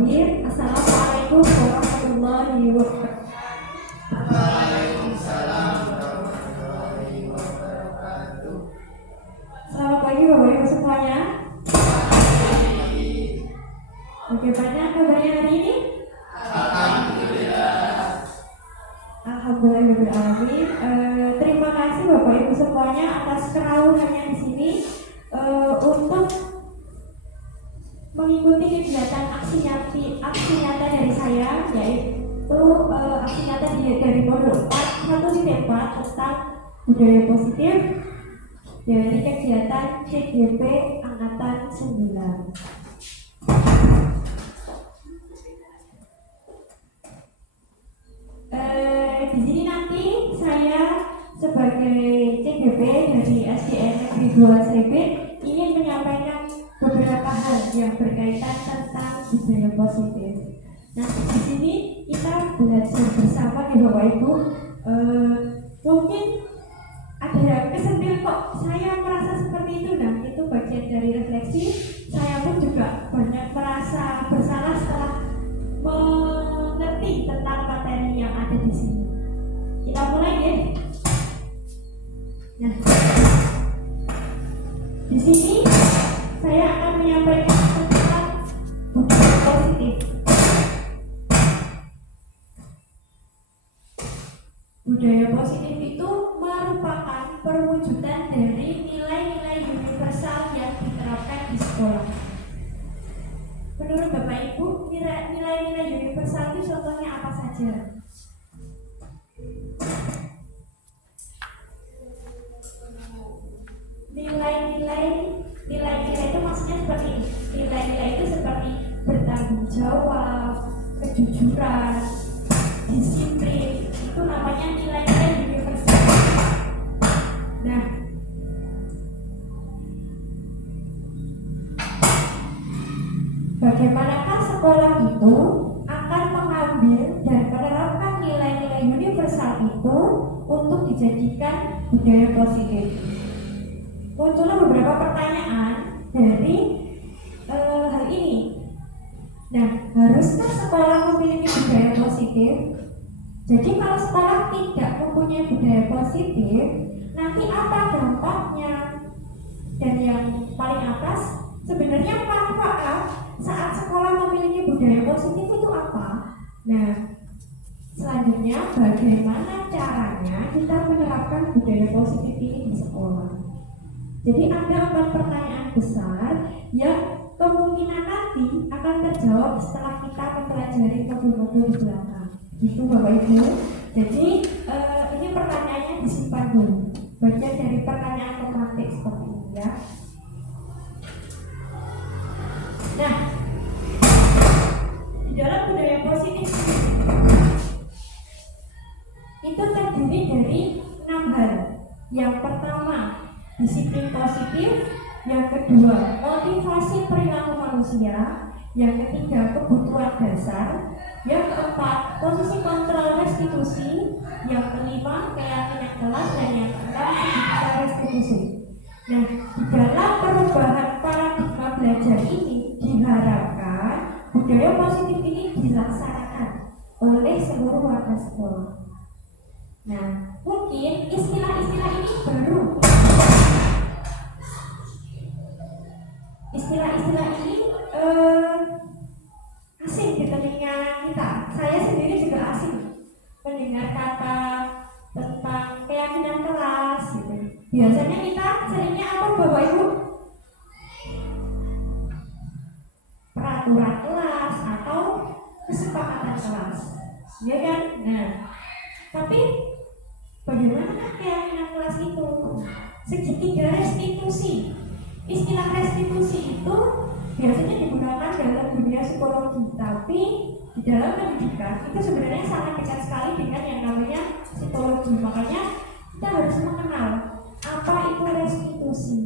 Bismillahirrahmanirrahim. Assalamualaikum warahmatullahi wabarakatuh. Waalaikumsalam warahmatullahi wabarakatuh. Selamat pagi Bapak Ibu semuanya. Bagaimana kabarnya hari ini? Alhamdulillah. Alhamdulillahirrahmanirrahim. Terima kasih Bapak Ibu semuanya atas kerawuhannya di sini untuk mengikuti kegiatan aksi nyata dari saya, yaitu aksi nyata dari modul 1.4 tentang budaya positif dari kegiatan CGP Angkatan 9. Di sini nanti saya sebagai CGP dari SDN Negeri 2 Srebet ingin menyampaikan beberapa hal yang berkaitan tentang budaya positif. Nah, di sini kita belajar bersama nih Bapak Ibu. Mungkin ada kesentil kok saya merasa seperti itu. Nah, itu bagian dari refleksi. Saya pun juga banyak merasa bersalah setelah mengerti tentang materi yang ada di sini. Kita mulai ya. Nah, di sini saya akan menyampaikan tentang budaya positif. Budaya positif itu merupakan perwujudan dari nilai-nilai universal yang diterapkan di sekolah. Menurut Bapak Ibu, nilai-nilai universal itu contohnya apa saja? Nilai-nilai itu maksudnya seperti ini. Nilai-nilai itu seperti bertanggung jawab, kejujuran, disiplin. Itu namanya nilai-nilai universal. Nah, bagaimanakah sekolah itu akan mengambil dan menerapkan nilai-nilai universal itu untuk dijadikan budaya positif? Muncullah beberapa pertanyaan dari hal ini. Nah, haruskah sekolah memiliki budaya positif? Jadi kalau sekolah tidak mempunyai budaya positif, nanti apa dampaknya? Dan yang paling atas, sebenarnya manfaat saat sekolah memiliki budaya positif itu apa? Nah, selanjutnya bagaimana caranya kita menerapkan budaya positif ini di sekolah? Jadi ada 4 pertanyaan besar yang kemungkinan nanti akan terjawab setelah kita mempelajari modul-modul di belakang. Gitu Bapak Ibu. Jadi ini pertanyaannya disimpan dulu. Bagian dari pertanyaan tematik seperti ini ya. Nah, di dalam budaya positif itu terdiri dari 6 hal. Yang pertama, disiplin positif. Yang kedua, motivasi perilaku manusia. Yang ketiga, kebutuhan dasar. Yang keempat, posisi kontrol restitusi. Yang kelima, keyakinan kelas. Dan yang keenam, etika restitusi. Nah, di dalam perubahan paradigma belajar ini diharapkan budaya positif ini dilaksanakan oleh seluruh warga sekolah. Nah, mungkin istilah-istilah ini baru. Istilah-istilah ini asing di telinga kita. Saya sendiri juga asing mendengar kata tentang keyakinan kelas gitu. Biasanya kita seringnya apa Bapak Ibu? Peraturan kelas atau kesepakatan kelas, ya kan? Nah, tapi bagaimana keyakinan kelas itu? Segitiga restitusi. Istilah restitusi itu biasanya digunakan dalam dunia psikologi, tapi di dalam pendidikan itu sebenarnya sangat dekat sekali dengan yang namanya psikologi. Makanya kita harus mengenal apa itu restitusi.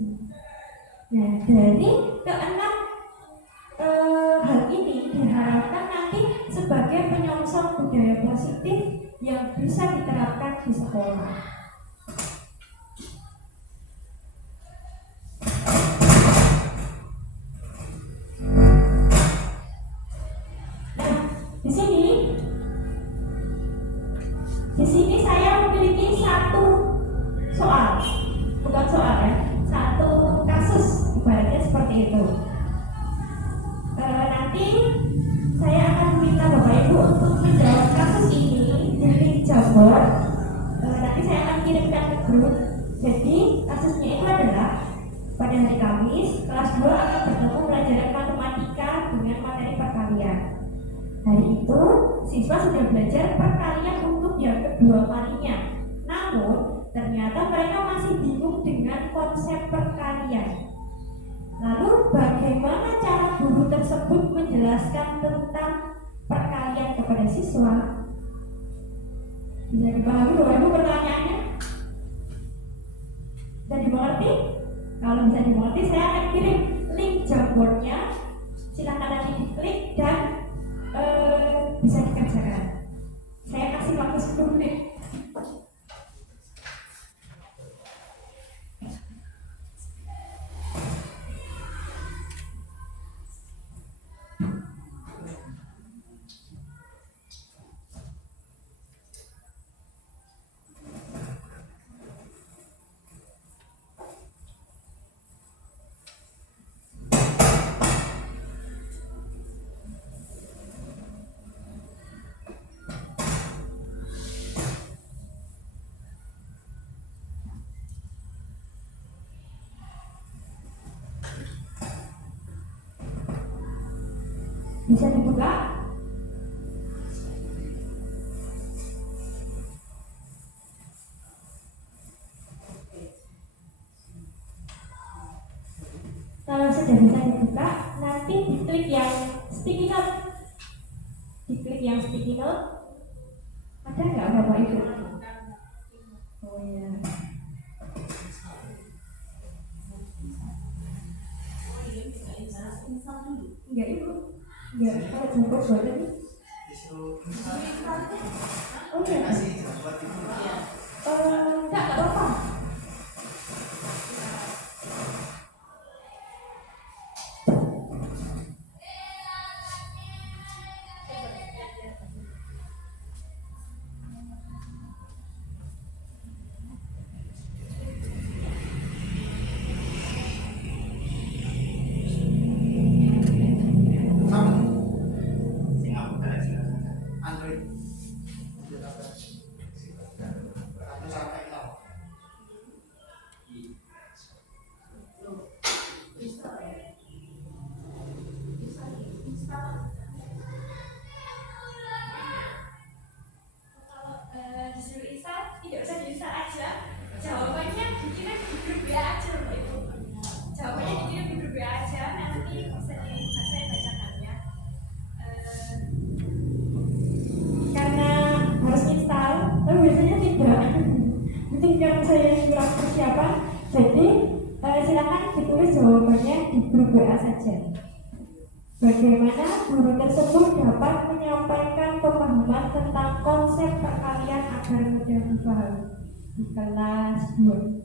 Nah, dari keenam hal ini diharapkan nanti sebagai penyongsong budaya positif yang bisa diterapkan di sekolah. Di sini, saya memiliki satu soal, bukan soal ya, satu kasus, ibaratnya seperti itu. Nanti saya akan meminta Bapak Ibu untuk menjawab kasus ini di link Jamboard. Nanti saya akan kirimkan ke grup. Jadi kasusnya itu adalah pada hari Kamis kelas 2 akan bertemu pelajaran matematika dengan materi perkalian. Hari itu siswa sudah belajar perkalian untuk yang kedua kalinya. Namun ternyata mereka masih bingung dengan konsep perkalian. Lalu bagaimana cara guru tersebut menjelaskan tentang perkalian kepada siswa? Bisa dipahami Bapak Ibu pertanyaannya? Bisa dimengerti? Kalau bisa dimengerti, saya akan kirim link Jamboardnya. Silakan nanti diklik dan bisa dikerjakan. Saya kasih waktu 10 menit. Bisa dibuka? Kalau sudah bisa dibuka, nanti diklik yang sticky note. Diklik yang sticky note. Ada nggak Bapak Ibu? Oh ya. Enggak Ibu. Enggak, kalau jemput boleh. Oh iya. Enggak apa-apa. Bagaimana guru tersebut dapat menyampaikan pemahaman tentang konsep perkalian agar mudah dipahami di kelas 2.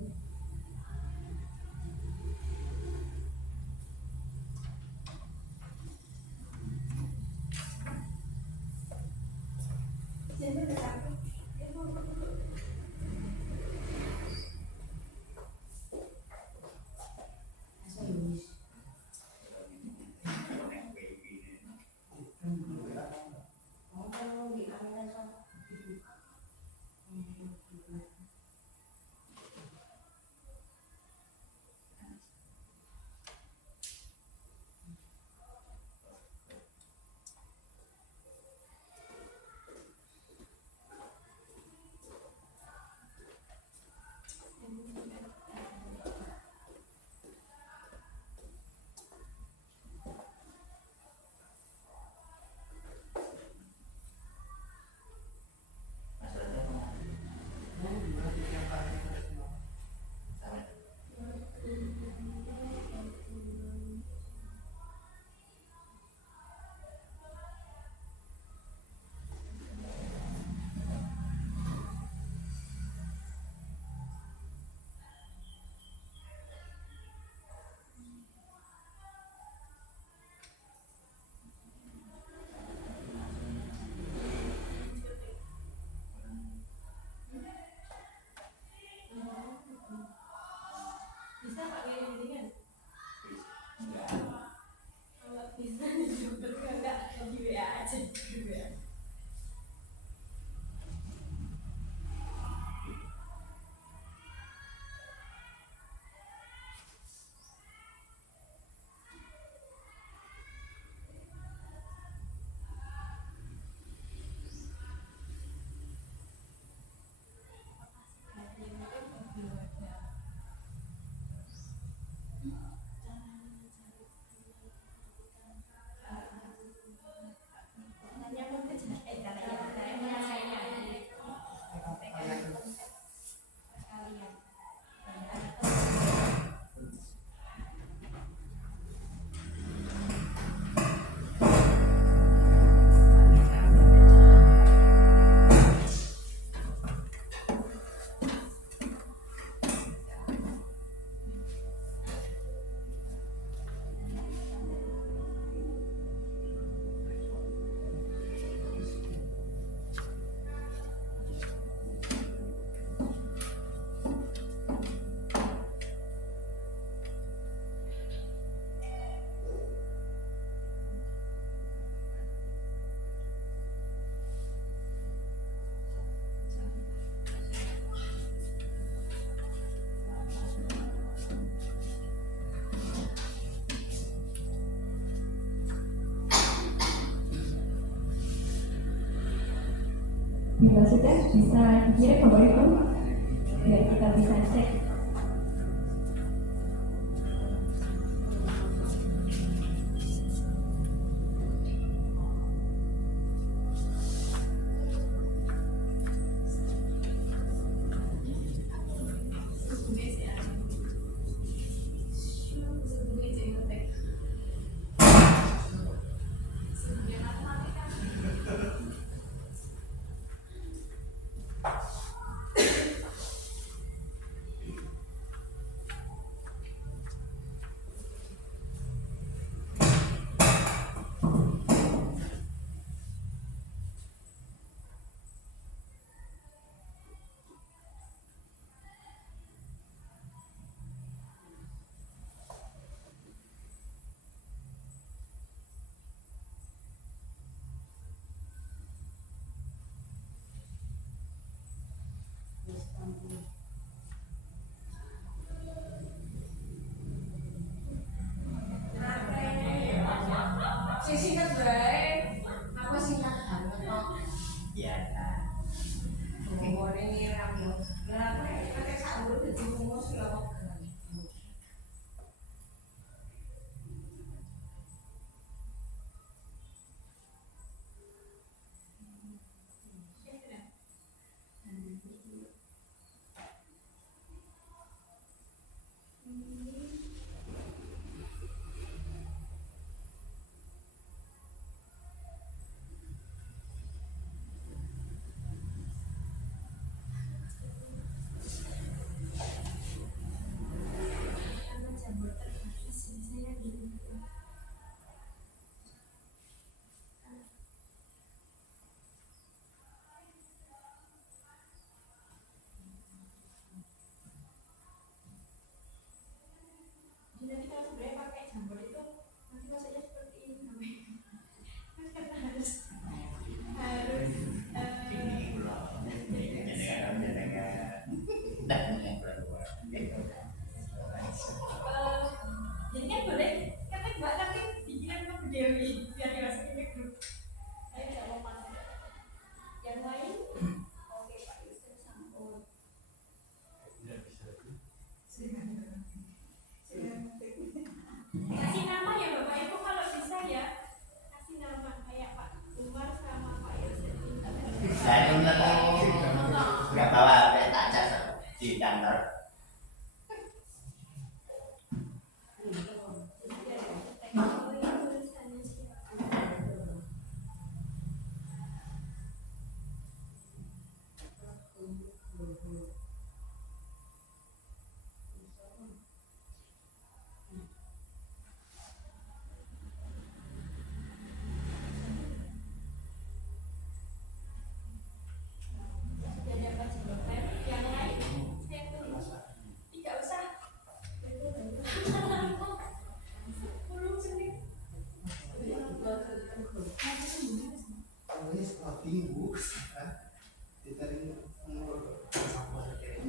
Bila sudah bisa dikirim Bapak Ibu biar kita bisa cek. Singkat baik, aku singkat banget kok. Iya. Ngomongin ini rakyat. Ya, aku pakai sabun jadi rumus loh. Jadi kalau sebenarnya pakai jamur itu nanti maksudnya seperti ini namanya. Kan harus jadi kan boleh kata Mbak tapi bikinan ke Dewi biar dimasukin ke grup. Ayo tidak mau panas. Yang lain, oke Pak Yusuf sambut. Kasih nama ya Bapak Ibu kalau bisa ya. Kasih nama kayak Pak Umar sama Pak Yusuf. Saya nggak bawa peta cas di kantor. Yang lain, saya tulis. Tidak usah. Puluh menit. Ini setelah minggu kita ini umur sama kayak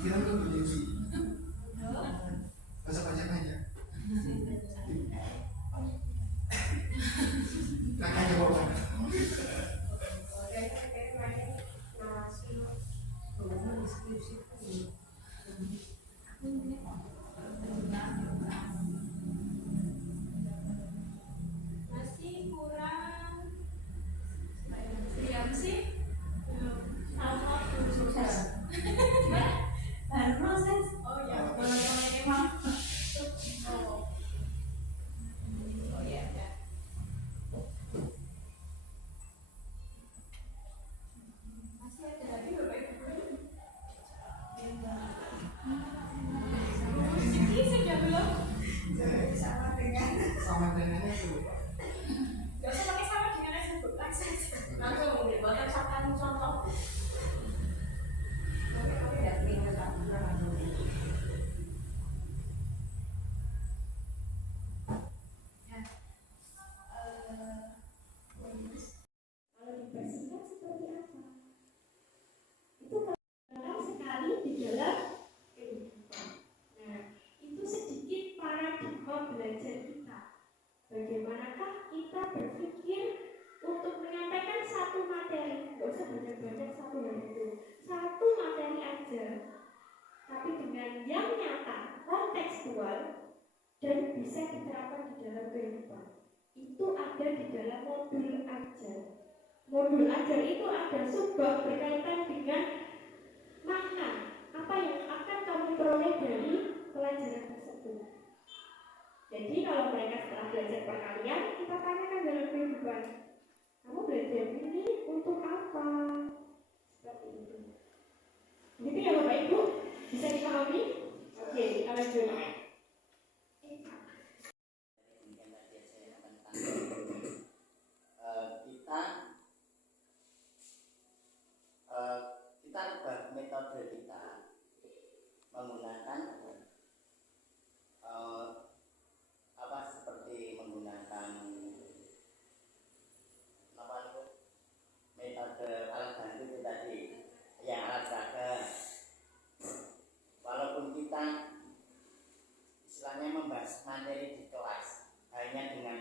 kira tuh beli sih masa banyak aja makanya bawa Masih kurang siap sih? Belum. Sama belum sukses. Gimana? Baru ajar. Modul ajar itu ada subbab berkaitan dengan makna apa yang akan kamu peroleh dari pelajaran tersebut. Jadi kalau mereka setelah belajar perkalian, kita tanyakan dalam kehidupan, kamu belajar ini untuk apa? Seperti itu. Gitu ya Bapak Ibu? Bisa dipahami? Oke, kita lanjut. Kita ubah metode kita menggunakan seperti menggunakan metode alat bantu itu tadi, yang alat peraga. Walaupun kita istilahnya membahas materi di kelas hanya dengan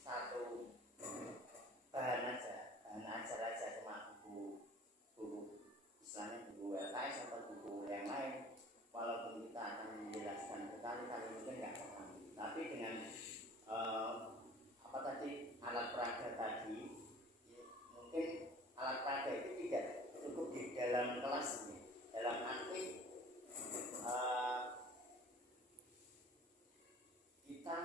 satu bahan ajar aja, cuma buku istilahnya buku LKS atau buku yang lain, walaupun kita akan menjelaskan berkali-kali mungkin nggak paham, tapi dengan alat peraga tadi, mungkin alat peraga itu tidak cukup di dalam kelas ini, dalam arti kita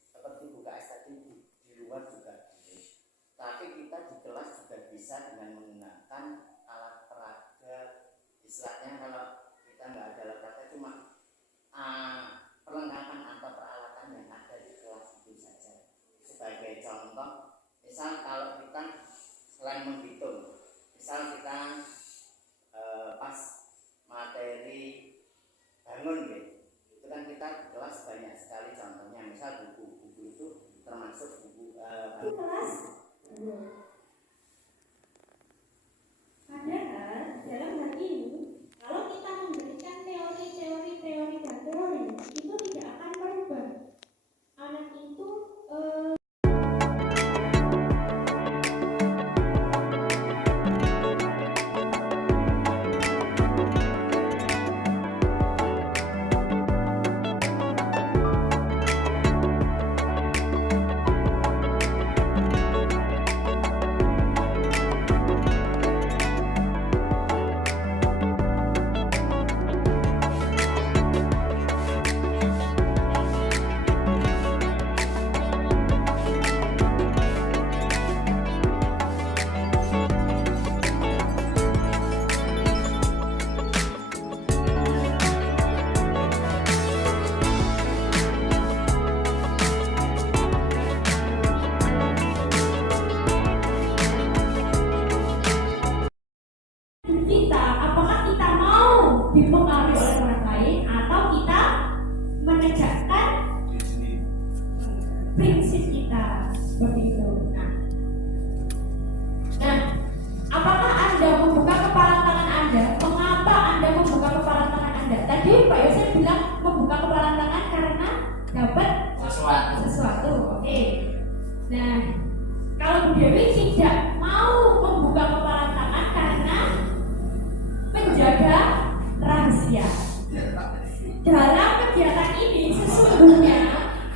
seperti buka es tadi di luar juga, tapi kita di kelas juga bisa dengan menggunakan alat peraga. Istilahnya kalau kita nggak ada alat peraga, cuma perlengkapan atau peralatan yang ada di kelas itu saja. Sebagai contoh, misal kalau kita selain menghitung, misal kita pas materi bangun gitu, itu kan kita di kelas banyak sekali contohnya. Misal buku itu termasuk buku kelas. Padahal dalam hal ini, kalau kita memberikan teori dan teori, itu tidak akan berubah. Anak itu kita, apakah kita mau dipengaruhi oleh orang lain atau kita menegakkan prinsip kita seperti itu. Nah, apakah Anda membuka kepala tangan Anda? Mengapa Anda membuka kepala tangan Anda? Tadi Pak Yosef bilang membuka kepala tangan karena dapat sesuatu. Oke. Nah, kalau Bu Dewi tidak mau membuka kepala tangan karena menjaga rahasia. Dalam kegiatan ini sesungguhnya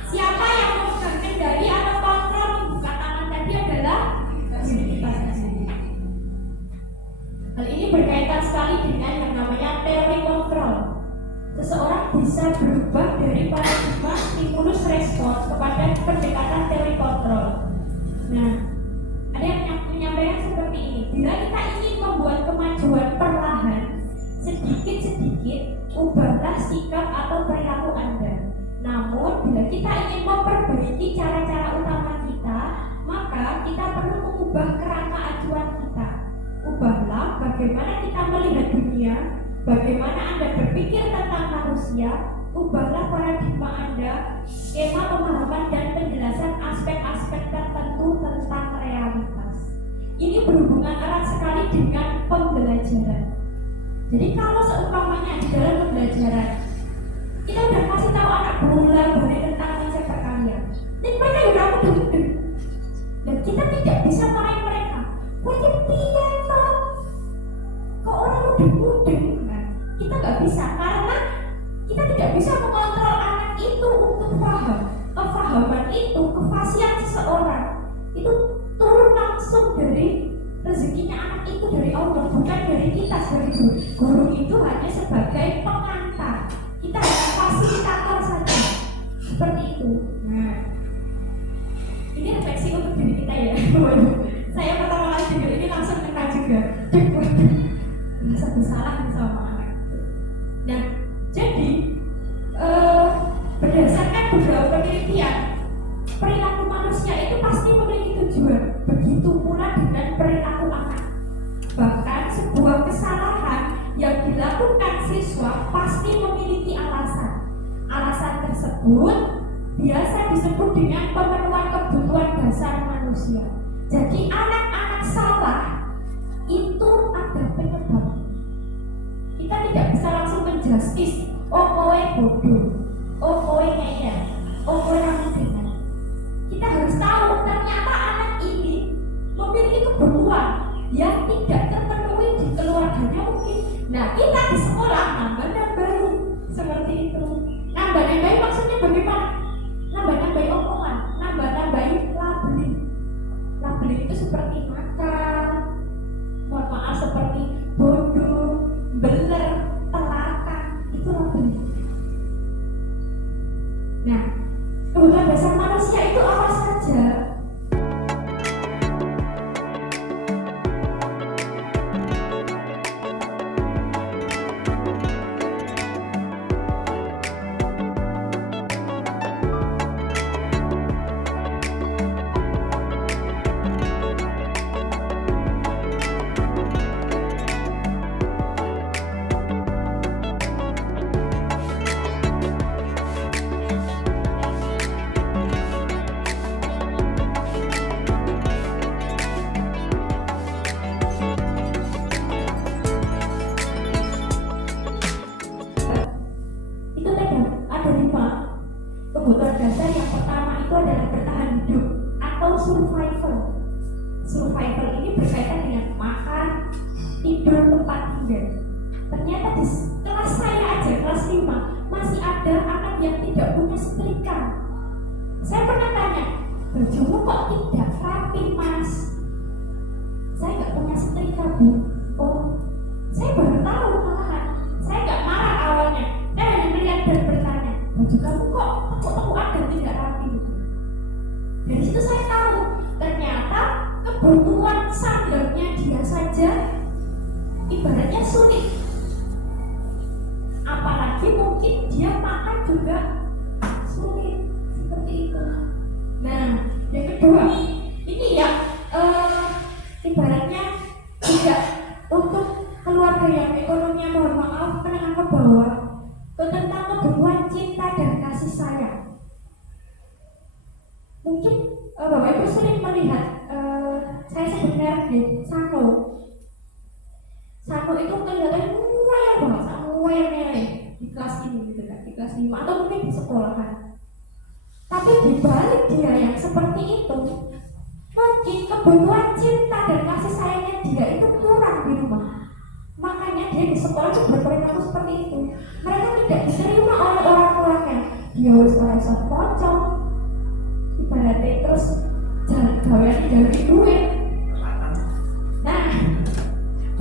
siapa yang memegang kendali atau kontrol membuka tangan tadi adalah diri kita sendiri. Hal ini berkaitan sekali dengan yang namanya teori kontrol. Seseorang bisa berubah dari paradigma stimulus respon kepada pendekatan teori kontrol. Nah, ada yang menyampaikan seperti ini. Bila kita ingin membuat kemajuan perlahan, sedikit-sedikit ubahlah sikap atau perilaku Anda. Namun, bila kita ingin memperbaiki cara-cara utama kita, maka kita perlu mengubah kerangka acuan kita. Ubahlah bagaimana kita melihat dunia, bagaimana Anda berpikir tentang manusia, ubahlah paradigma Anda, skema pemahaman dan penjelasan aspek-aspek tertentu tentang realitas. Ini berhubungan erat sekali dengan pembelajaran. Jadi kalau seumpamanya di dalam pembelajaran kita udah kasih tahu anak berulang-ulang tentang konsep perkalian, dan mereka udah mudeng, dan kita tidak bisa marahin mereka. Wajib pian toh, kok orang mudeng kan? Kita nggak bisa karena kita tidak bisa mengontrol anak itu untuk paham. Kefahaman itu, kefasihan seseorang itu turun langsung dari rezekinya anak itu dari Allah, bukan dari kita sebagai guru. Guru itu hanya sebagai pengantar, kita hanya fasilitator saja, seperti itu. Nah, ini refleksi untuk diri kita ya. Saya pertama kali dengar ini langsung kena juga. Merasa bersalah sama anak. Nah, jadi berdasarkan beberapa penelitian, perilaku manusia itu pasti memiliki tujuan. Begitu pula dengan perilaku anak. Bahkan sebuah kesalahan yang dilakukan siswa pasti memiliki alasan. Alasan tersebut biasa disebut dengan pemenuhan kebutuhan dasar manusia. Jadi anak-anak salah itu ada penyebab. Kita tidak bisa langsung menjustis, oh kowe bodoh, oh kowe ngeyel, oh kowe ramah. Kita harus tahu ternyata anak ini memiliki kebutuhan yang tidak terpenuhi di keluarganya mungkin. Nah, kita di sekolah nambah-nambahi seperti itu. Nambah-nambahi maksudnya bagaimana? Nambah-nambahi omongan, nambah-nambahi labeling. Labeling itu seperti makan, mohon maaf seperti bodoh, beler, telakan, itu labeling. Nah, kebutuhan dasar manusia itu apa saja? Kebutuhan dasar yang pertama itu adalah bertahan hidup atau survival. Survival ini berkaitan dengan makan, tidur, tempat tinggal. Ternyata di kelas saya aja, kelas 5, masih ada anak yang tidak punya setrika. Saya pernah tanya, bajumu kok tidak rapi mas? Saya nggak punya setrika bu. Oh, saya baru tahu malahan. Saya nggak marah awalnya. Saya hanya melihat dan bertanya, baju kamu kok tepuk-tepuk dan tidak rapi gitu. Dari situ saya tahu ternyata kebutuhan sandalnya dia saja ibaratnya sulit. Apalagi mungkin dia makan juga sulit seperti itu. Nah, yang kedua ini yang ibaratnya tidak untuk keluarga yang ekonominya mohon maaf menengah ke bawah, tentang kebutuhan cinta dan kasih sayang. Mungkin Bapak Ibu sering melihat saya sebenarnya di Sano itu kelihatan wayang banget, wayangnya di kelas ini gitu kan, di kelas 5 atau mungkin di sekolahan. Tapi di balik dia yang seperti itu, mungkin kebutuhan cinta dan kasih sayangnya dia itu kurang di rumah. Makanya dia di sekolah itu berperilaku seperti itu. Mereka tidak diterima oleh orang tuanya. Dia harus merasa pocong, ibaratnya terus gawean dari duit. Nah,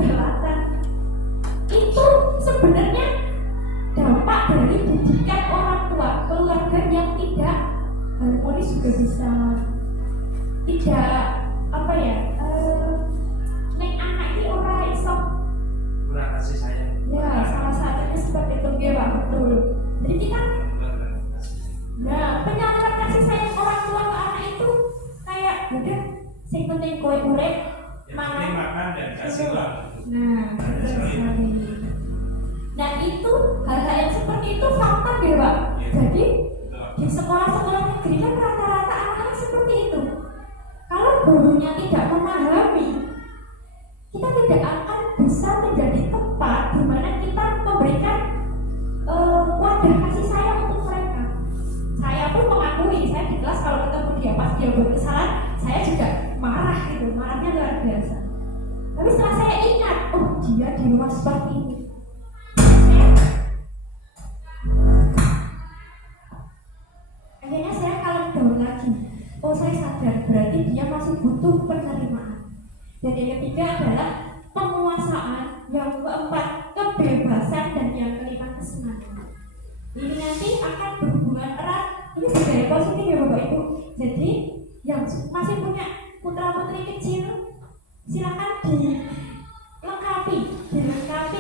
berlatan itu sebenarnya dampak dari didikan orang tua, keluarga yang tidak harmonis juga bisa tidak apa ya, nek anak ini orang iso kurang kasih sayang. ya, salah satunya seperti itu dia Pak, betul. Jadi kita penyaluran kasih sayang orang tua ke anak itu kayak udah sing penting kowe urip makan dan kasih uang. Nah, betul sekali. Nah itu hal-hal yang seperti itu fakta deh Pak. Jadi di sekolah-sekolah negeri kan rata-rata anak-anak seperti itu. Kalau gurunya tidak memahami, kita tidak akan bisa menjadi tempat di mana kita memberikan wadah kasih sayang untuk mereka. Saya pun mengakui, saya di kelas kalau ketemu dia pas dia buat kesalahan, saya juga marah gitu, marahnya luar biasa. Tapi setelah saya ingat, oh dia di rumah seperti ini, akhirnya saya kalem down lagi. Oh saya sadar, berarti dia masih butuh penerimaan. Dan yang ketiga adalah penguasaan, yang keempat kebebasan, dan yang kelima kesenangan. Ini nanti akan berhubungan erat. Ini budaya positif ya Bapak Ibu. Jadi yang masih punya putra putri kecil, silakan dilengkapi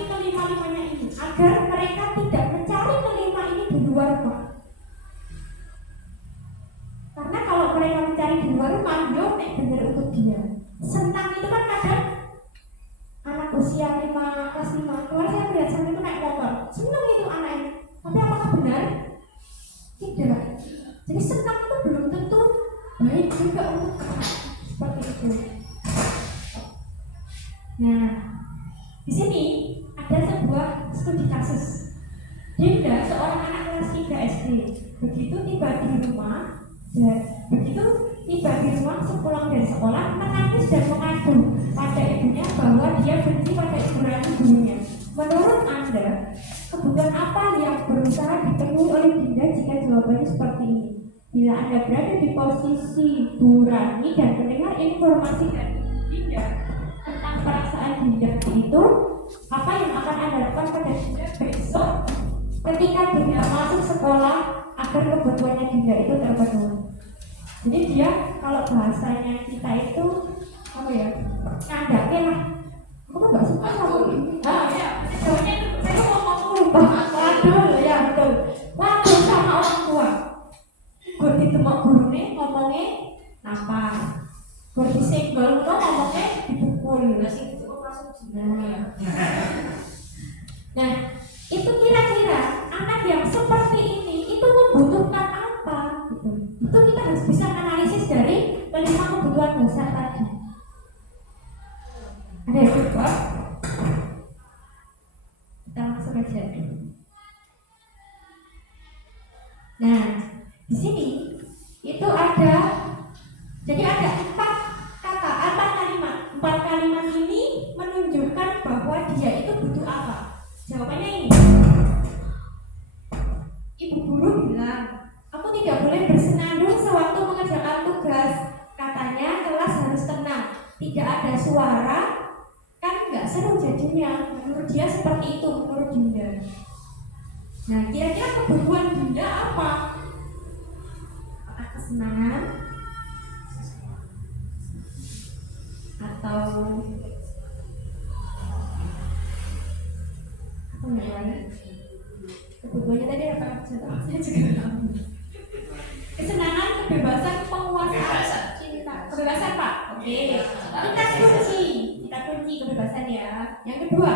kelima-limanya ini agar mereka tidak mencari kelima ini di luar rumah. Karena kalau mereka mencari di luar rumah, nek bener untuk dia. Senang itu kan kadang anak usia kelas 5 keluar, saya melihat sampai itu naik motor, senang itu anaknya. Tapi apakah benar? Tidak. Jadi senang itu belum tentu baik juga untuk anak seperti itu. Nah, di sini ada sebuah studi kasus. Dinda, seorang anak kelas 3 SD, begitu tiba di rumah sepulang dari sekolah, menangis dan mengadu pada ibunya bahwa dia benci pada gurunya. Menurut Anda, kebutuhan apa yang berusaha dipenuhi oleh Dinda jika jawabannya seperti ini? Bila Anda berada di posisi Bu Rani dan mendengar informasi dari Dinda tentang perasaan Dinda itu, apa yang akan Anda lakukan pada Dinda besok ketika Dinda masuk sekolah agar kebutuhannya Dinda itu terpenuhi? Jadi dia, kalau bahasanya kita itu apa ya, ngandake lah. Aku tuh nggak suka sama ini. Ya, jawabnya itu saya ngomong lupa. Waduh, ya betul. Waduh sama orang tua. Gue ditembak gurunya ngomongnya apa? Gue disenggol tuh ngomongnya dipukul. Nah, itu kira-kira anak yang seperti ini itu membutuhkan apa? Gitu. Itu kita harus bisa analisis dari kelima kebutuhan dasar tadi. Ada yang lupa? Kita langsung aja. Nah, di sini itu ada, jadi ada 4 kata, 4 kalimat. 4 kalimat ini menunjukkan bahwa dia itu butuh apa. Jawabannya ini. Ibu guru bilang, aku tidak boleh bersenandung sewaktu mengerjakan tugas. Katanya kelas harus tenang, tidak ada suara, kan nggak seru jadinya. Menurut dia seperti itu, menurut Dinda. Nah, kira-kira kebutuhan Dinda apa? Apakah kesenangan? Atau apa namanya? Kebutuhannya tadi apa? Saya juga tahu. Kesenangan, kebebasan, penguasaan, cinta. Kebebasan Pak, oke. Kita kunci kebebasan ya. Yang kedua,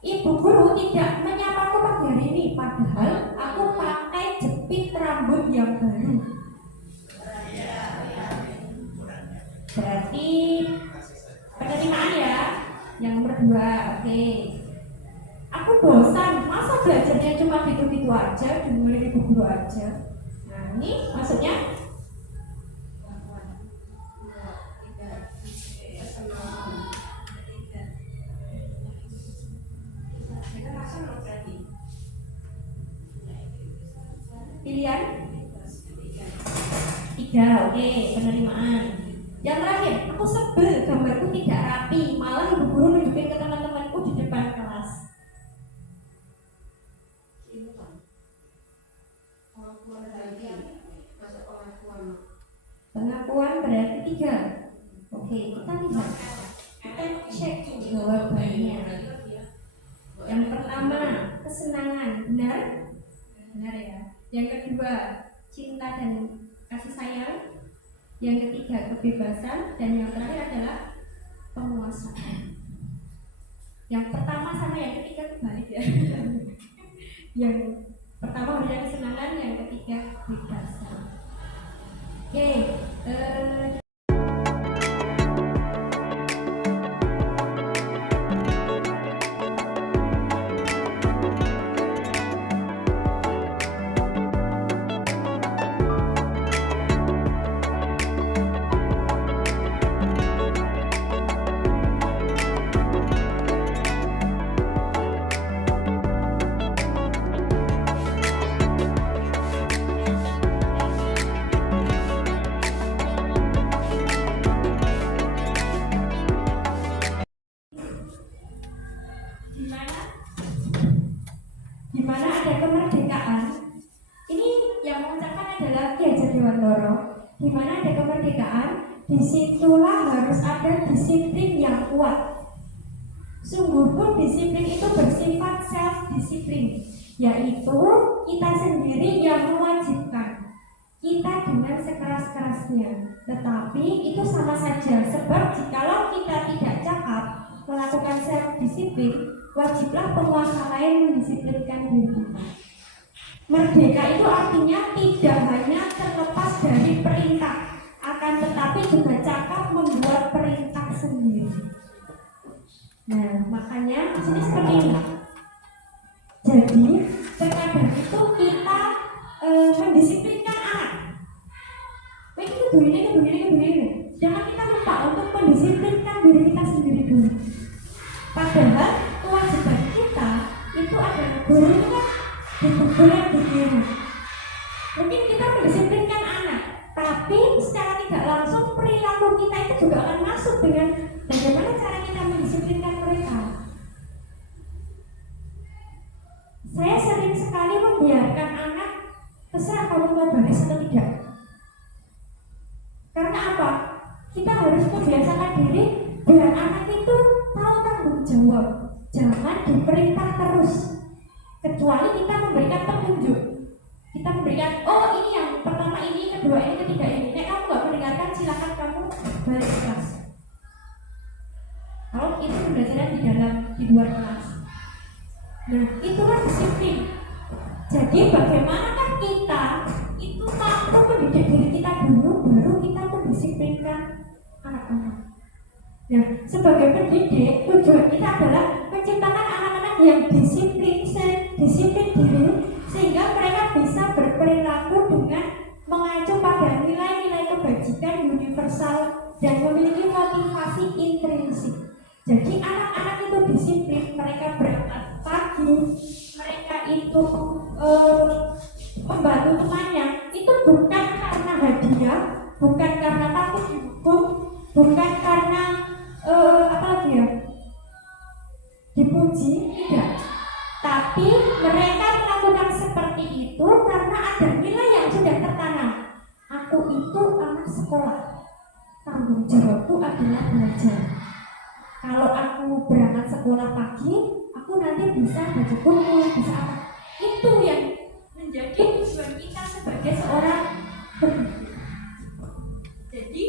ibu guru tidak menyapaku pagi hari ini, padahal aku pakai jepit rambut yang baru. Berarti penerimaan ya. Yang nomor 2, oke. Aku bosan, masa belajarnya cuma gitu-gitu aja, dengerin ibu guru aja. Nah, ini maksudnya pilihan 3, oke, penerimaan. Yang terakhir, aku sebel gambarku tidak rapi, malah ibu guru nunjukin ke teman-temanku di depan kelas. Pengakuan berarti 3. Oke, kita lihat. Kita cek jawabannya. Yang pertama, kesenangan. Benar? Benar ya. Yang kedua, cinta dan kasih sayang. Yang ketiga, kebebasan. Dan yang terakhir adalah penguasaan. Yang pertama sama yang ketiga kebalik ya. Yang pertama harusnya kesenangan, yang ketiga kebebasan. Oke, di mana ada kemerdekaan. Ini yang mengucapkan adalah Ki Hajar Dewantara. Di mana ada kemerdekaan, disitulah harus ada disiplin yang kuat. Sungguh pun disiplin itu bersifat self-disiplin, yaitu kita sendiri yang mewajibkan kita dengan sekeras-kerasnya. Tetapi itu sama saja, sebab jikalau kita tidak cakap melakukan self-disiplin, wajiblah penguasa lain mendisiplinkan diri kita. Merdeka itu artinya tidak hanya terlepas dari perintah, akan tetapi juga cakap membuat perintah sendiri. Nah, makanya sini seperti ini. Jadi, terkadang itu kita mendisiplinkan anak. Ini begini. Jangan kita lupa untuk mendisiplinkan diri kita sendiri dulu. Padahal kewajiban kita itu adalah guru itu kan dikumpulkan begini. Mungkin kita mendisiplinkan anak, tapi secara tidak langsung perilaku kita itu juga akan masuk dengan bagaimana cara kita mendisiplinkan mereka. Saya sering sekali membiarkan anak terserah kamu mau baris atau tidak. Karena apa? Kita harus membiasakan diri biar anak itu tahu tanggung jawab. Jangan diperintah terus. Kecuali kita memberikan petunjuk. Kita memberikan, oh ini yang pertama ini, kedua ini, ketiga ini. Nek kamu gak mendengarkan, silakan kamu balik kelas. Kalau itu pembelajaran di luar kelas. Nah, itulah disiplin. Jadi bagaimanakah kita itu mampu mendidik diri kita dulu, baru kita mendisiplinkan anak-anak. Nah, sebagai pendidik, tujuan kita adalah menciptakan anak-anak yang disiplin diri, sehingga mereka bisa berperilaku dengan mengacu pada nilai-nilai kebajikan universal dan memiliki motivasi intrinsik. Jadi anak-anak itu disiplin, mereka berangkat pagi, mereka itu membantu temannya, itu bukan karena hadiah, bukan karena takut dihukum, bukan karena dipuji, tidak. Tapi mereka melakukan seperti itu karena ada nilai yang sudah tertanam. Aku itu anak sekolah, tanggung jawabku adalah belajar. Kalau aku berangkat sekolah pagi, aku nanti bisa baca buku, bisa apa? Itu yang menjadi tujuan kita sebagai seorang pendidik. Jadi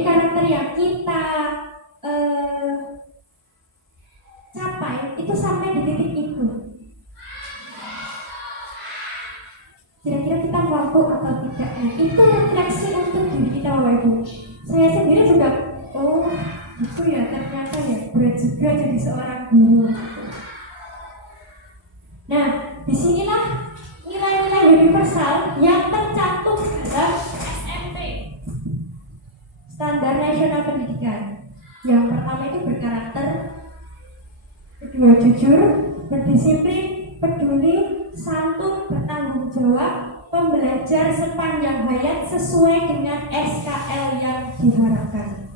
karakter yang kita capai itu sampai di titik itu. Kira-kira kita mampu atau tidak? Nah, itu refleksi untuk diri kita, Bapak Ibu. Saya sendiri juga, oh itu ya ternyata ya berat juga jadi seorang guru. Nah, disinilah nilai-nilai universal yang tercantum dalam SMP, Standar Nasional Pendidikan. Yang pertama itu berkarakter, kedua jujur, berdisiplin, peduli, santun, bertanggung jawab, pembelajar sepanjang hayat sesuai dengan SKL yang diharapkan.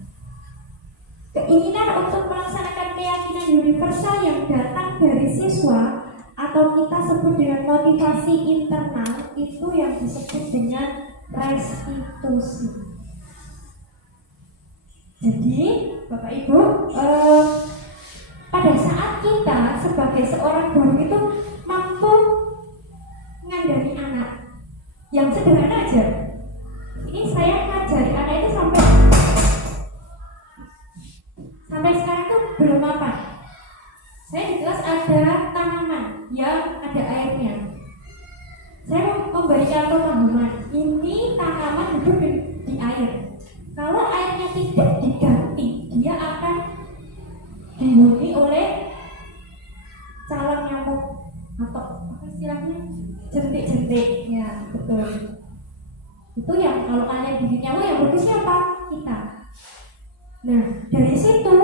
Keinginan untuk melaksanakan keyakinan universal yang datang dari siswa atau kita sebut dengan motivasi internal, itu yang disebut dengan restitusi. Jadi, Bapak Ibu, pada saat kita sebagai seorang guru itu mampu mengandani anak yang sederhana aja. Ini saya ngajari anak itu sampai sekarang tuh belum apa. Saya di kelas ada tanaman yang ada airnya. Saya memberikan pemahaman, ini tanaman hidup di air. Kalau airnya tidak diganti, dia akan dihuni oleh calon nyamuk atau apa istilahnya, jentik-jentik. Ya, betul. Itu yang kalau kalian bikin nyamuk yang bagus siapa? Kita. Nah, dari situ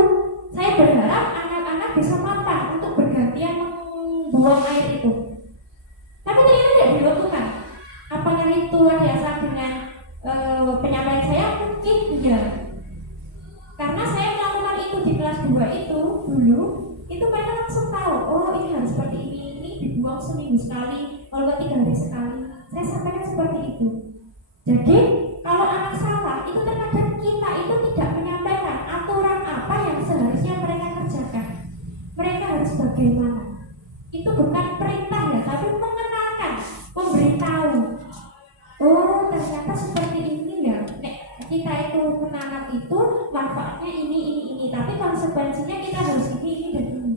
saya berharap anak-anak bisa mapan untuk bergantian membuang air itu. Tapi ternyata tidak dilakukan. Apakah itu ada asal dengan penyampaian saya? Mungkin iya. Karena saya melakukan itu di kelas 2 itu dulu seminggu sekali, kalau 3 hari sekali. Saya sampaikan seperti itu. Jadi kalau anak salah itu terkadang kita itu tidak menyampaikan aturan apa yang seharusnya mereka kerjakan. Mereka harus bagaimana. Itu bukan perintah ya, tapi mengenalkan, memberitahu. Oh ternyata seperti ini ya. Kita itu menanam itu manfaatnya ini. Tapi konsekuensinya kita harus ini dan ini.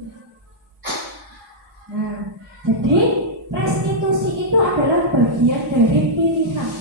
Nah, jadi restitusi itu adalah bagian dari pilihan.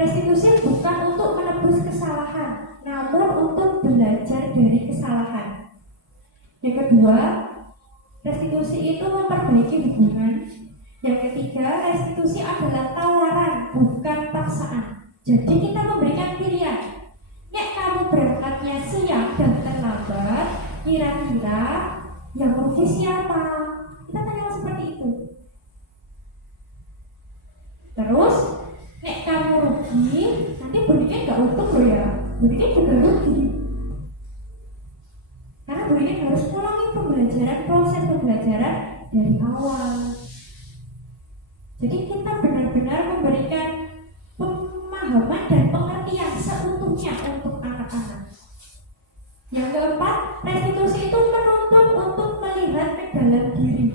Restitusi bukan untuk menebus kesalahan, namun untuk belajar dari kesalahan. Yang kedua, restitusi itu memperbaiki hubungan. Yang ketiga, restitusi adalah tawaran, bukan paksaan. Jadi kita memberikan pilihan. Nek kamu berangkatnya siang dan terlambat, kira-kira yang rugi siapa? Kita tanya seperti itu. Terus nek kamu rugi, nanti berikan gak untung loh ya. Berikan juga rugi. Karena berikan harus ulangi pembelajaran, proses pembelajaran dari awal. Jadi kita benar-benar memberikan pemahaman dan pengertian seutuhnya untuk anak-anak. Yang keempat, restitusi itu menuntut untuk melihat ke dalam diri.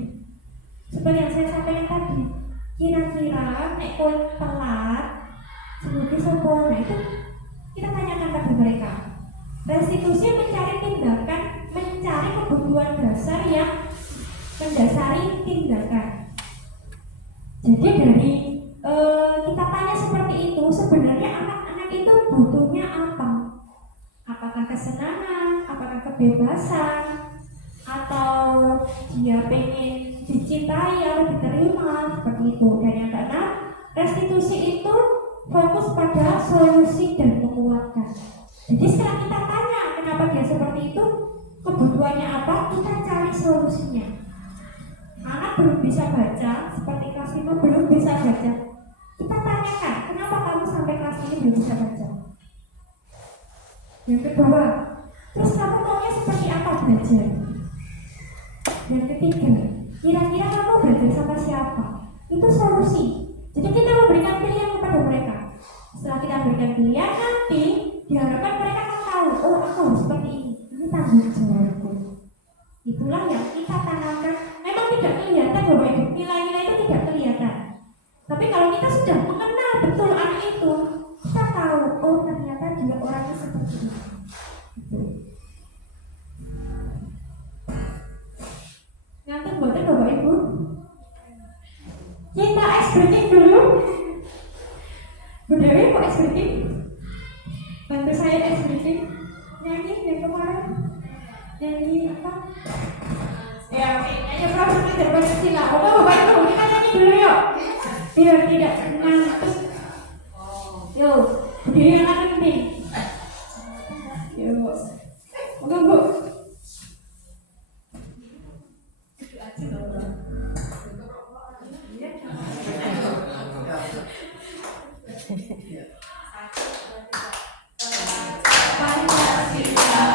Seperti yang saya sampaikan tadi. Kira-kira nek kowe telat seperti sopo, nah itu kita tanyakan pada mereka. Restitusi mencari tindakan, mencari kebutuhan dasar yang mendasari tindakan. Jadi dari kita tanya seperti itu, sebenarnya anak-anak itu butuhnya apa? Apakah kesenangan, apakah kebebasan, atau dia pengen dicintai atau diterima, seperti itu. Dan yang keenam, restitusi itu fokus pada solusi dan menguatkan. Jadi setelah kita tanya kenapa dia seperti itu, kebutuhannya apa, kita cari solusinya. Anak belum bisa baca, seperti kelas 5 belum bisa baca, kita tanyakan kenapa kamu sampai kelas ini belum bisa baca. Yang kedua, terus kamu maunya seperti apa belajar? Yang ketiga, kira-kira kamu belajar sama siapa? Itu solusi. Jadi kita memberikan pilihan kepada mereka. Setelah kita berikan pilihan, nanti diharapkan mereka akan tahu, oh aku harus seperti ini. Ini tanggung jawabku. Itulah yang kita tanamkan. Memang tidak kelihatan bahwa nilai-nilai itu tidak kelihatan. Tapi kalau kita sudah mengenal betul anak itu, kita tahu, oh ternyata dia orangnya seperti ini. Nanti buatnya Bapak Ibu, kita ice breaking dulu. Bu Dewi mau ice breaking? Bantu saya ice breaking. Nyanyi yang kemarin. Nyanyi apa? Ya oke, nyanyi proses dari Pancasila. Oke Bapak Ibu, kita nyanyi dulu yuk. Biar tidak ngantuk. Yuk, Bu Dewi yang akan penting. Yuk, oke Bu. Pancasila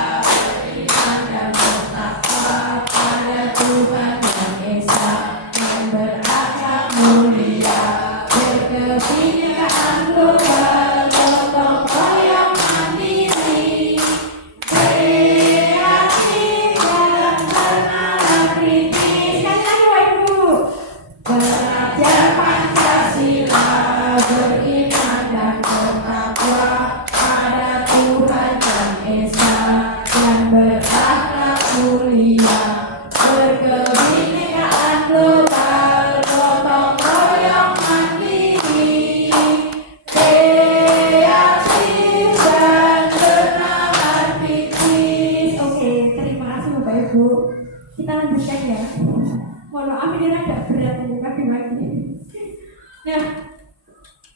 Nah,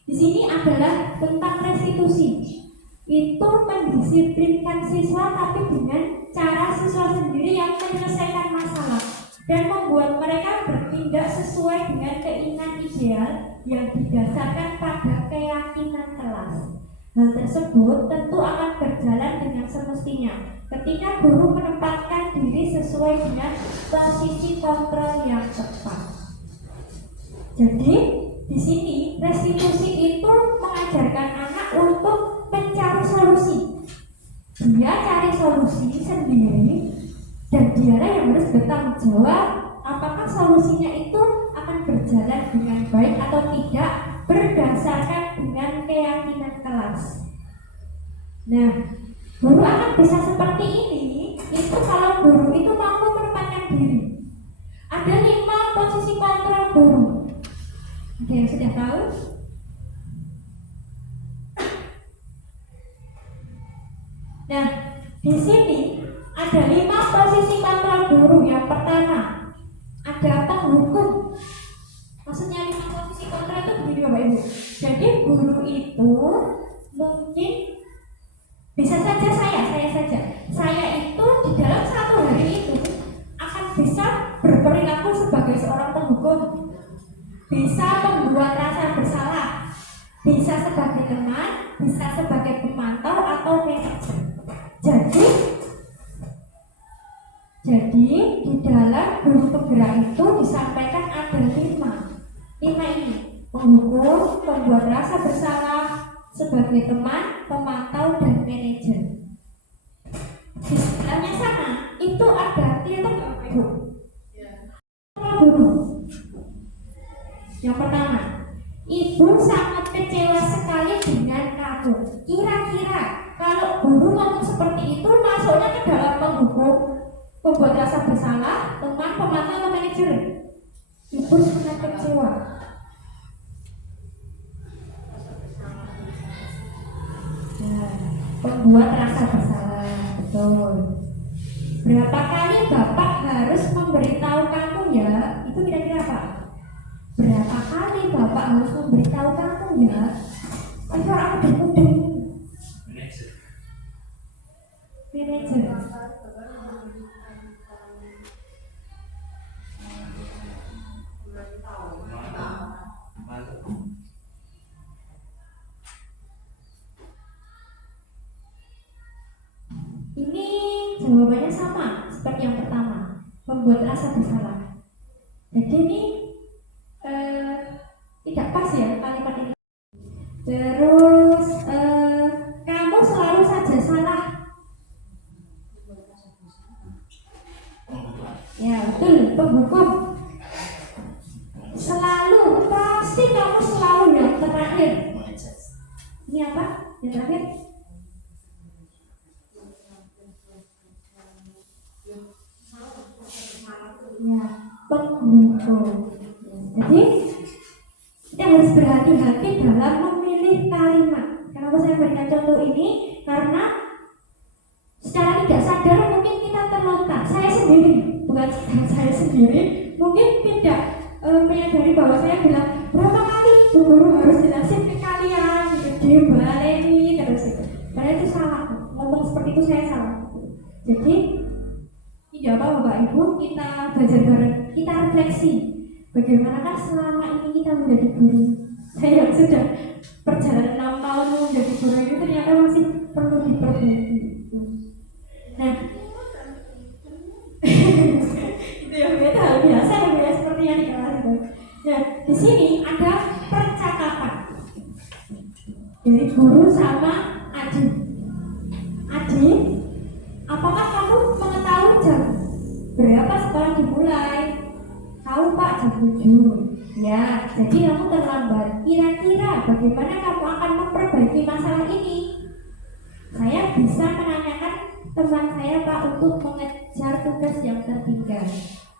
di sini adalah tentang restitusi. Itu mendisiplinkan siswa tapi dengan cara siswa sendiri yang menyelesaikan masalah dan membuat mereka bertindak sesuai dengan keinginan ideal yang didasarkan pada keyakinan kelas. Hal tersebut tentu akan berjalan dengan semestinya ketika guru menempatkan diri sesuai dengan posisi kontrol yang tepat. Jadi di sini restitusi itu mengajarkan anak untuk mencari solusi. Dia cari solusi sendiri dan dialah yang harus bertanggung jawab apakah solusinya itu akan berjalan dengan baik atau tidak berdasarkan dengan keyakinan kelas. Nah, guru akan bisa seperti ini itu kalau guru itu mampu menempatkan diri. Ada 5 posisi kontrol guru. Ada yang sudah tahu? Nah, di sini ada 5 posisi kontrol guru. Yang pertama, ada penghukum. Maksudnya 5 posisi kontrol itu begini Bapak Ibu. Jadi guru itu mungkin bisa saja saya itu di dalam satu hari itu akan bisa berperilaku sebagai seorang penghukum, bisa membuat rasa bersalah, bisa sebagai teman, bisa sebagai pemantau atau manajer. Jadi di dalam guru penggerak itu disampaikan ada 5 ini: penghukum, membuat rasa bersalah, sebagai teman, pemantau, dan manajer. Di sebelahnya sana itu ada kelihatan nggak Ibu? Guru. Yang pertama, Ibu sangat kecewa sekali dengan kamu. Kira-kira kalau guru ngomong seperti itu masuknya ke dalam penghukum, membuat rasa bersalah, teman, pemantau, atau manajer? Ibu sangat kecewa. Nah, membuat rasa bersalah, betul. Berapa kali Bapak harus memberitahu kamu ya? Itu kira-kira apa? Berapa kali Bapak harus memberitahu kamu ya? Ayo aku udah manajer. Ini jawabannya sama seperti yang pertama, membuat rasa bersalah. Jadi ini tidak pas ya kalimat ini. Terus kamu selalu saja salah. Ya betul, penghukum. Selalu, pasti kamu selalu yang terakhir. Ini apa? Yang terakhir? Ya, penghukum. Jadi kita harus berhati-hati dalam memilih kalimat. Kenapa saya berikan contoh ini? Karena secara tidak sadar mungkin kita terlontar. Saya sendiri, bukan saya sendiri, mungkin tidak menyadari bahwa saya bilang berapa kali guru harus jelasin ke kalian, dibaleni terus itu. Padahal itu salah. Ngomong seperti itu saya salah. Jadi tidak apa Bapak Ibu, kita belajar bareng, kita refleksi bagaimanakah selama ini kita menjadi guru. Saya yang sudah perjalanan 6 tahun menjadi guru ini ternyata masih perlu diperbaiki. Nah, itu yang beda hal biasa yang beda seperti yang di kelas itu. Nah, di sini ada percakapan dari guru sama adik. Adik, apakah kamu mengetahui jam berapa sekolah dimulai? Tahu Pak, jam 7. Ya, jadi kamu terlambat. Kira-kira bagaimana kamu akan memperbaiki masalah ini? Saya bisa menanyakan teman saya Pak untuk mengejar tugas yang tertinggal.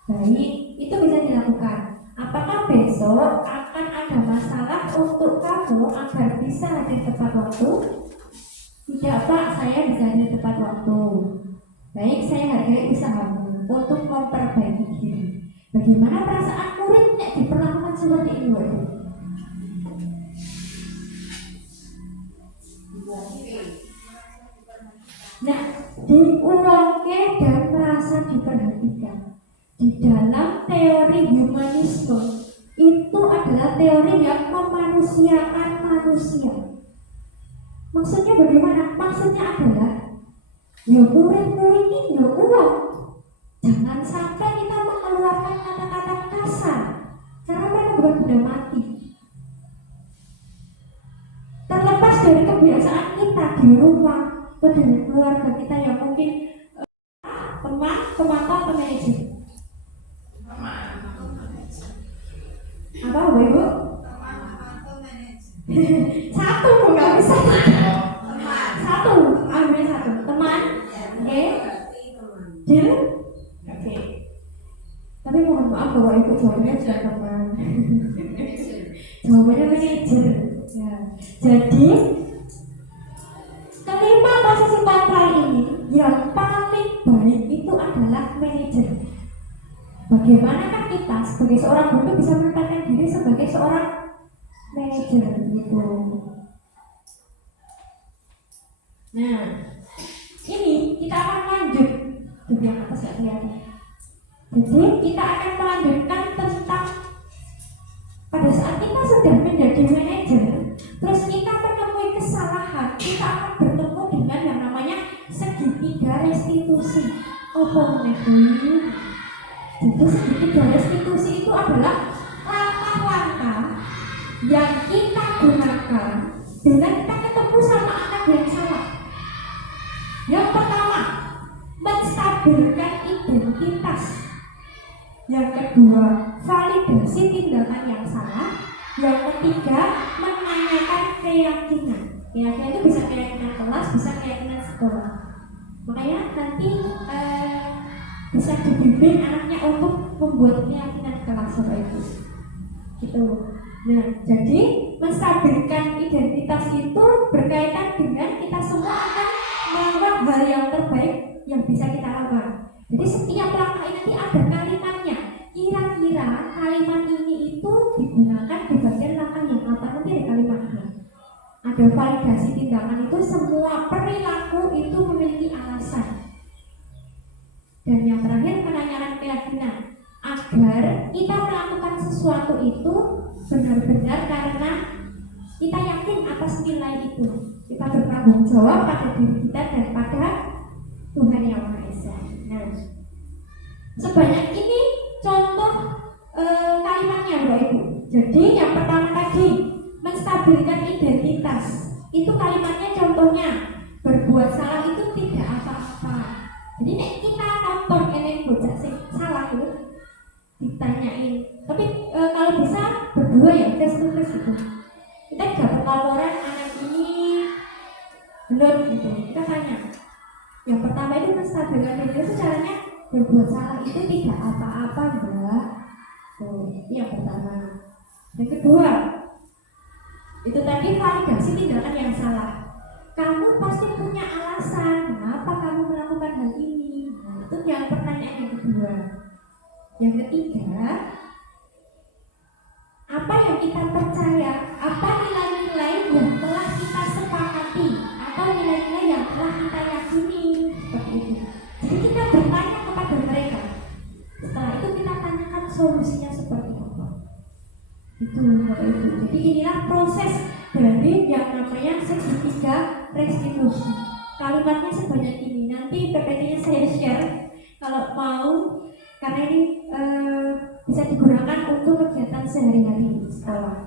Baik, itu bisa dilakukan. Apakah besok akan ada masalah untuk kamu agar bisa hadir tepat waktu? Tidak Pak, saya bisa hadir tepat waktu. Baik, saya hargai usahamu untuk memperbaiki diri. Bagaimana perasaan murid nek diperlakukan seperti ini, Ibu? Nah, diuangke dan merasa diperhatikan. Di dalam teori humanisme itu adalah teori yang memanusiakan manusia. Maksudnya bagaimana? Maksudnya adalah ya muridmu ini ya uang. Jangan sampai kita mengeluarkan kata-kata kasar karena mereka bukan benda mati. Terlepas dari kebiasaan kita di rumah atau dengan keluarga kita yang mungkin teman, pemantau atau manajer. Apa Ibu? Satu nggak bisa. Satu, ambil satu. Teman, oke. Deal, oke. Tapi mohon maaf bahwa Ibu jawabnya sudah teman. Jawabannya manajer. Ya. Jadi kelima posisi kontrol ini yang paling baik itu adalah manajer. Bagaimanakah kita sebagai seorang guru bisa menempatkan diri sebagai seorang manajer gitu. Nah, ini kita akan lanjut di yang atas ya kelihatan. Jadi kita akan melanjutkan tentang pada saat kita sudah menjadi manajer, terus kita menemui kesalahan, kita akan bertemu dengan yang namanya segitiga restitusi. Apa itu? Jadi segitiga restitusi itu adalah langkah-langkah yang kita gunakan bila kita ketemu sama anak yang salah. Yang pertama, menstabilkan identitas. Yang kedua, validasi tindakan yang salah. Yang ketiga, menanyakan keyakinan. Keyakinan itu bisa keyakinan kelas, bisa keyakinan sekolah. Makanya nanti bisa dibimbing anaknya untuk membuat keyakinan kelas itu. Gitu. Nah, jadi menstabilkan identitas itu berkaitan dengan kita semua akan melakukan hal yang terbaik yang bisa kita lakukan. Jadi setiap langkah ini ada kalimatnya. Kira-kira kalimat ini itu digunakan di bagian langkah yang apa, nanti ada kalimatnya. Ada validasi tindakan itu, semua perilaku itu memiliki alasan. Dan yang terakhir, menanyakan keyakinan agar kita melakukan sesuatu itu benar-benar karena kita yakin atas nilai itu. Kita bertanggung jawab pada diri kita dan pada Tuhan Yang Maha Esa. Nah, sebanyak ini contoh kalimatnya Bapak Ibu. Jadi yang pertama tadi menstabilkan identitas. Itu kalimatnya contohnya, berbuat salah itu tidak apa-apa. Jadi kita nonton ini bocah sing salah itu ditanyain. Tapi kalau bisa berdua ya, face to face gitu. Kita dapat laporan anak ini belum gitu. Kita tanya. Yang pertama itu menstabilkan identitas itu caranya berbuat salah itu tidak apa-apa, Mbak. Yang pertama. Yang kedua, itu tadi validasi tindakan yang salah. Kamu pasti punya alasan kenapa kamu melakukan hal ini. Nah, itu yang pertanyaan yang kedua. Yang ketiga, apa yang kita percaya, apa nilai-nilai yang telah kita sepakati, atau nilai-nilai yang telah kita yakini, seperti itu. Jadi kita bertanya kepada mereka. Setelah itu kita tanyakan solusinya seperti apa. Itu Bapak Ibu. Jadi inilah proses dari yang namanya segitiga restitusi. Kalimatnya sebanyak ini. Nanti PPT-nya saya share kalau mau, karena ini bisa digunakan untuk kegiatan sehari-hari di sekolah.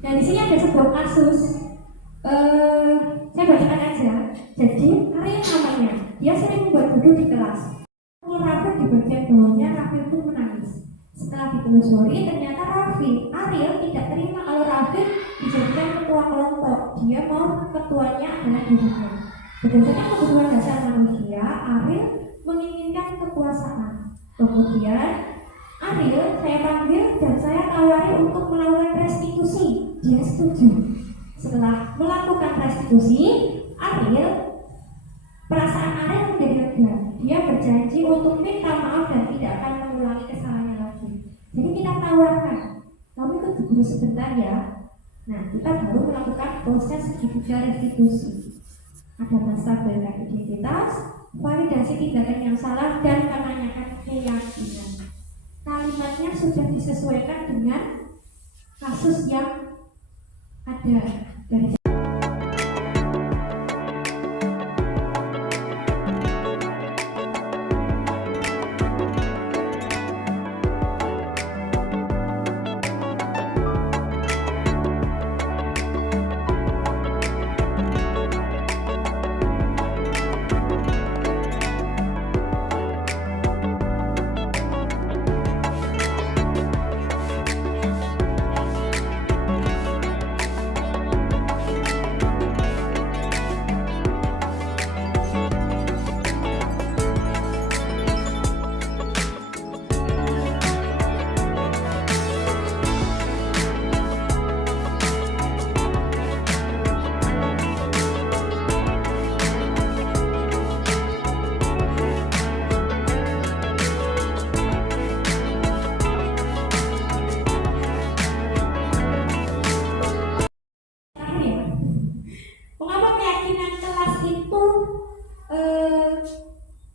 Nah, di sini ada sebuah kasus. Saya bacakan aja. Jadi Ariel namanya, dia sering membuat bodoh di kelas. Raffi di bagian bawahnya, Raffi itu menangis. Setelah ditelusuri, ternyata Ariel tidak terima kalau Raffi dijadikan ketua kelompok. Dia mau ketuanya adalah dirinya. Berdasarkan kebutuhan dasar manusia, Ariel menginginkan kekuasaan. Kemudian Ariel saya panggil dan saya tawari untuk melakukan restitusi. Dia setuju. Setelah melakukan restitusi, perasaan Ariel menjadi lega. Dia berjanji untuk minta maaf dan tidak akan mengulangi kesalahannya lagi. Jadi kita tawarkan, kamu ikut guru sebentar ya. Nah, kita baru melakukan proses segitiga restitusi. Ada menstabilkan identitas, validasi tindakan yang salah, dan menanyakan keyakinan. Kalimatnya sudah disesuaikan dengan kasus yang ada dari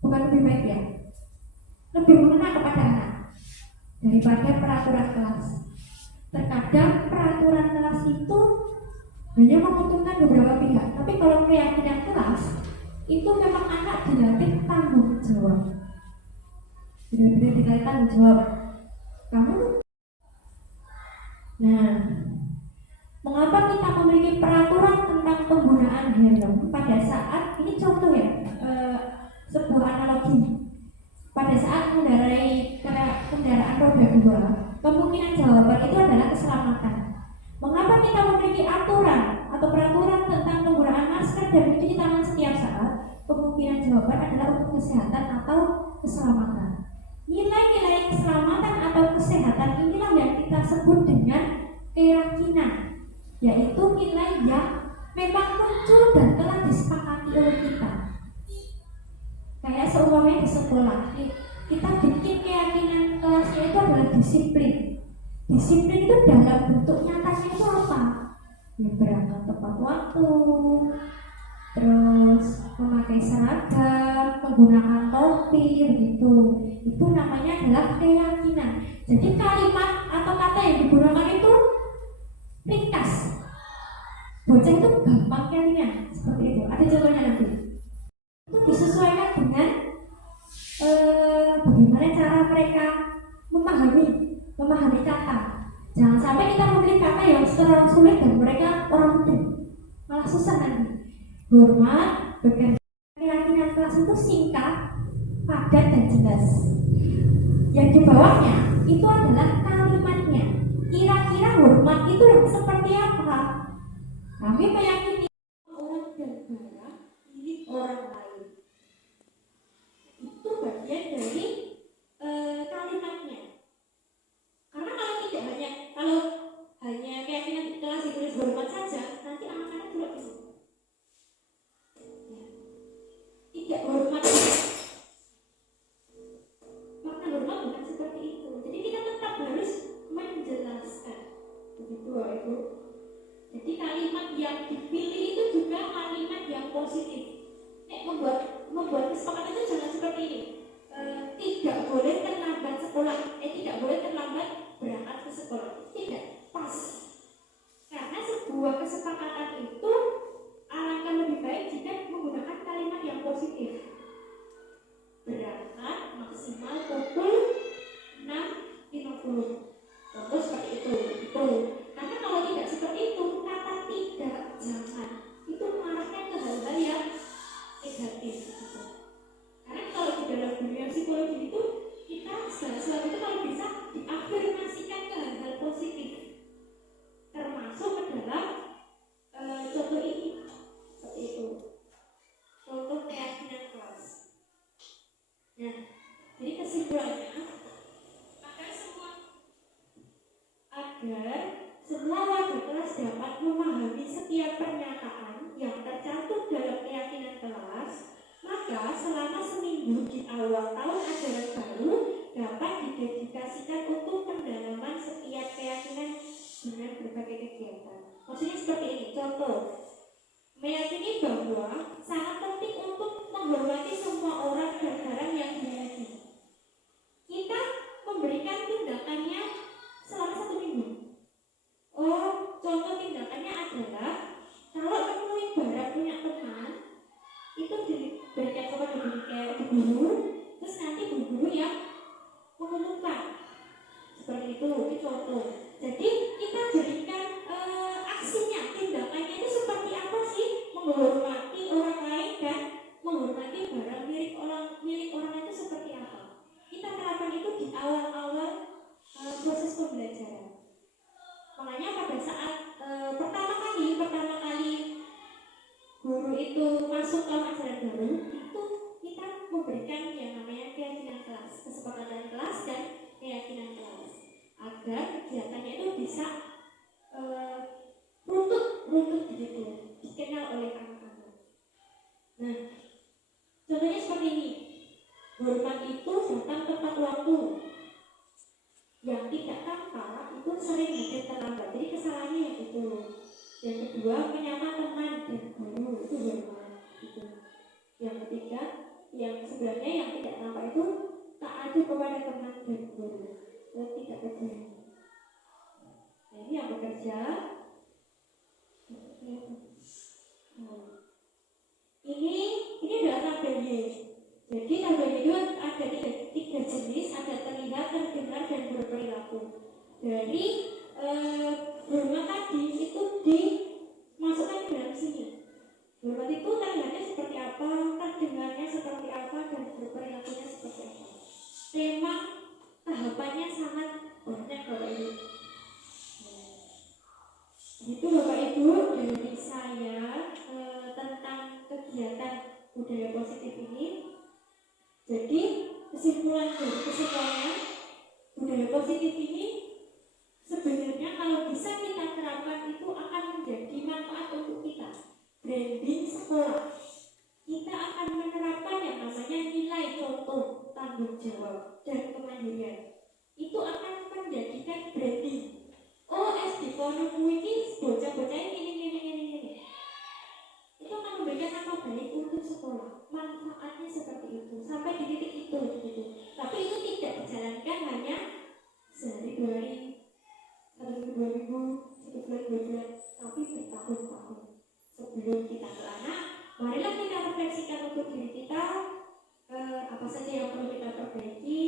bukan lebih baik ya, lebih mengena kepada anak daripada peraturan kelas. Terkadang peraturan kelas itu hanya menguntungkan beberapa pihak, tapi kalau keyakinan kelas itu memang anak dilatih tanggung jawab, benar-benar dilatih tanggung jawab. Kamu, nah, mengapa kita memiliki peraturan tentang penggunaan helm pada saat ini contoh ya, sebuah analogi. Pada saat mengendarai kendaraan roda 2, kemungkinan jawaban itu adalah keselamatan. Mengapa kita memiliki aturan atau peraturan tentang penggunaan masker dan mencuci tangan setiap saat? Kemungkinan jawaban adalah untuk kesehatan atau keselamatan. Nilai-nilai keselamatan atau kesehatan inilah yang kita sebut dengan keyakinan, yaitu nilai yang memang muncul dan telah disepakati oleh kita. Kayak seumpamanya di sekolah, kita bikin keyakinan kelasnya itu adalah disiplin. Disiplin itu dalam bentuk nyatanya itu apa? Ya, berangkat tepat waktu, terus memakai seragam, menggunakan topi, begitu. Itu namanya adalah keyakinan. Jadi kalimat atau kata yang digunakan itu ringkas. Bocah itu gampang kayaknya seperti itu. Ada contohnya nanti. Itu disesuaikan dengan bagaimana cara mereka memahami kata. Jangan sampai kita memilih kata yang terlalu sulit dan mereka orang muda, malah susah nanti. Hormat, bekerja. Keyakinan kelas itu singkat, padat, dan jelas. Yang di bawahnya itu adalah kalimatnya. Kira-kira hormat itu yang seperti apa? Kami meyakini orang dan barang milik orang lain. Itu bagian dari kalimatnya. Karena kalau hanya keyakinan kelas ditulis hormat saja, nanti anak-anak juga bisa. Tidak hormat. Makna hormat bukan seperti itu. Jadi kita tetap harus menjelaskan. Begitu, Ibu. Jadi kalimat yang dipilih itu juga kalimat yang positif. Membuat kesepakatan itu jangan seperti ini. Tidak boleh terlambat sekolah. Tidak boleh terlambat berangkat ke sekolah. Tidak pas. Karena sebuah kesepakatan itu alangkah lebih baik jika menggunakan kalimat yang positif. Berangkat maksimal pukul 6.50. Contoh seperti itu. Karena kalau tidak seperti itu, kata tidak, jangan, itu mengarahkan ke hal-hal yang negatif. Karena kalau di dalam dunia psikologi itu kita segala sesuatu itu kalau bisa diafirmasikan ke hal-hal positif, termasuk ke dalam contoh ini seperti itu, contoh keyakinan kelas. Nah, jadi kesimpulannya agar semua warga kelas dapat memahami setiap pernyataan yang tercantum dalam keyakinan kelas, maka selama seminggu di awal tahun ajaran baru dapat didedikasikan untuk pendalaman setiap keyakinan dengan berbagai kegiatan. Maksudnya seperti ini, contoh, meyakini bahwa sangat penting untuk menghormati semua orang dan barang yang dimiliki. Kita memberikan tindakannya selama 1 minggu. Oh, contoh tindakannya adalah kalau menemui barang punya teman, itu diberikan kepada guru, terus nanti guru yang mengumumkan. Seperti itu contoh. Jadi kita berikan aksinya, tindakannya itu seperti apa sih? Menghormati orang lain dan menghormati barang milik orang itu seperti apa? Kita terapkan itu di awal-awal proses pembelajaran. Makanya pada saat pertama kali guru itu masuk ke ajaran baru, itu kita memberikan yang namanya keyakinan kelas, kesepakatan kelas dan keyakinan kelas, agar kegiatannya itu bisa runtut begitu, dikenal oleh anak-anak. Nah, contohnya seperti ini. Hormat itu datang tepat waktu. Yang tidak tampak itu sering hadir terlambat. Jadi kesalahannya yang itu. Yang kedua, menyapa teman dan guru itu hormat. Gitu. Yang ketiga, yang sebenarnya yang tidak tampak itu taat kepada teman dan guru. Dan tidak peduli. Nah, ini yang bekerja. Ini adalah tabel Y. Jadi tabel Y itu ada tiga jenis, ada terlihat, terdengar, dan berperilaku. Dari hormat tadi itu dimasukkan ke dalam sini. Hormat itu terlihatnya seperti apa, terdengarnya seperti apa, dan berperilakunya seperti apa. Memang tahapannya sangat banyak Bapak Ibu. Itu Bapak Ibu dari saya tentang kegiatan budaya positif ini. Jadi kesimpulannya budaya positif ini sebenarnya kalau bisa kita terapkan itu akan menjadi manfaat untuk kita. Branding sekolah, kita akan menerapkan yang namanya nilai, contoh, tanggung jawab, dan kemandirian. Itu akan menjadikan branding. Oh, SD Konomu ini bocah-bocah ini. Itu akan memberikan nama baik untuk sekolah. Manfaatnya seperti itu, sampai di titik itu gitu. Tapi itu tidak dijalankan hanya sehari 2 hari, 1 minggu, 2 minggu, 1 bulan, 2 bulan, tapi bertahun-tahun. Sebelum kita ke anak, marilah kita refleksikan untuk diri kita, apa saja yang perlu kita perbaiki,